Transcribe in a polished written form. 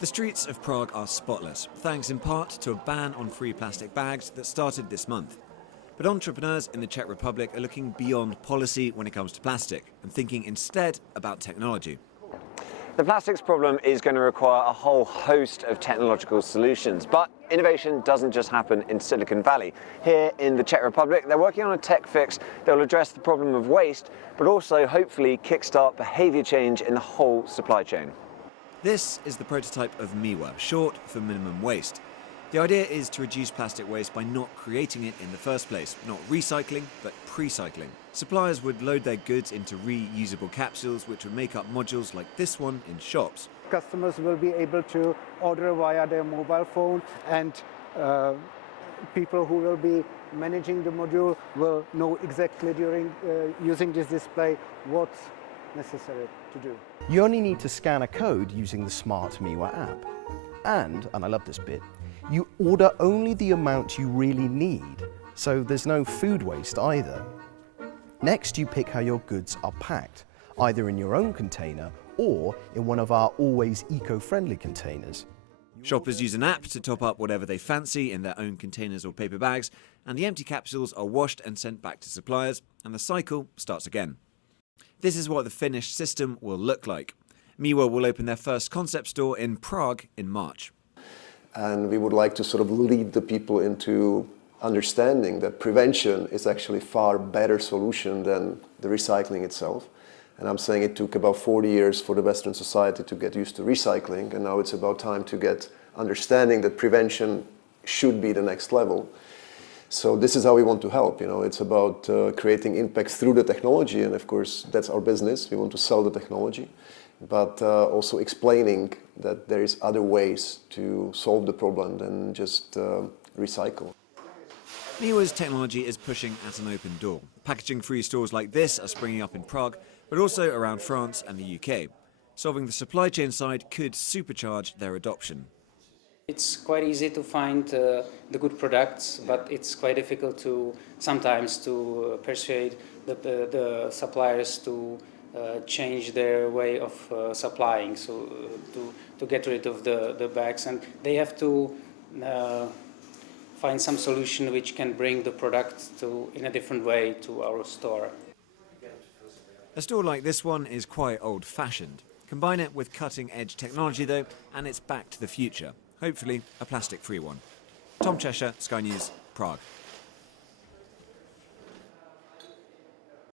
The streets of Prague are spotless, thanks in part to a ban on free plastic bags that started this month. But entrepreneurs in the Czech Republic are looking beyond policy when it comes to plastic and thinking instead about technology. The plastics problem is going to require a whole host of technological solutions, but innovation doesn't just happen in Silicon Valley. Here in the Czech Republic, they're working on a tech fix that will address the problem of waste, but also hopefully kickstart behaviour change in the whole supply chain. This is the prototype of miwa, short for minimum waste. The idea is to reduce plastic waste by not creating it in the first place, not recycling, but pre-cycling. Suppliers would load their goods into reusable capsules, which would make up modules like this one in shops. Customers will be able to order via their mobile phone, and people who will be managing the module will know exactly during using this display what's necessary to do. You only need to scan a code using the smart miwa app. And I love this bit, you order only the amount you really need, so there's no food waste either. Next, you pick how your goods are packed, either in your own container or in one of our always eco-friendly containers. Shoppers use an app to top up whatever they fancy in their own containers or paper bags, and the empty capsules are washed and sent back to suppliers, and the cycle starts again. This is what the finished system will look like. Miwa will open their first concept store in Prague in March. And we would like to sort of lead the people into understanding that prevention is actually a far better solution than the recycling itself. And I'm saying it took about 40 years for the Western society to get used to recycling, and now it's about time to get understanding that prevention should be the next level. So this is how we want to help. It's about creating impact through the technology, and of course that's our business. We want to sell the technology, but also explaining that there is other ways to solve the problem than just recycle. Miwa's technology is pushing at an open door. Packaging-free stores like this are springing up in Prague, but also around France and the UK. Solving the supply chain side could supercharge their adoption. It's quite easy to find the good products, but it's quite difficult sometimes to persuade the suppliers to change their way of supplying, so to get rid of the bags, and they have to find some solution which can bring the product in a different way to our store. A store like this one is quite old-fashioned. Combine it with cutting-edge technology though, and it's back to the future. Hopefully a plastic-free one. Tom Cheshire, Sky News, Prague.